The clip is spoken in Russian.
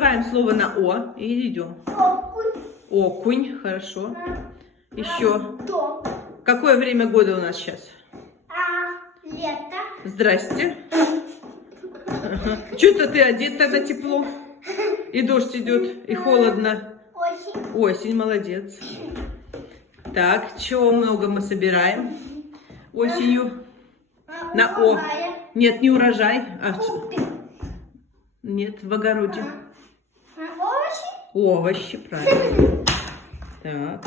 Называем слово на О и идем. Окунь. Окунь, хорошо. Еще. То. Какое время года у нас сейчас? Лето. Здрасте. Что-то ты одет тогда тепло. И дождь идет, и холодно. Осень. Осень, молодец. Так, чего много мы собираем осенью? На О. Урожая. Нет, не урожай. Фрукты. Нет, в огороде. Овощи. Овощи, правильно. Так,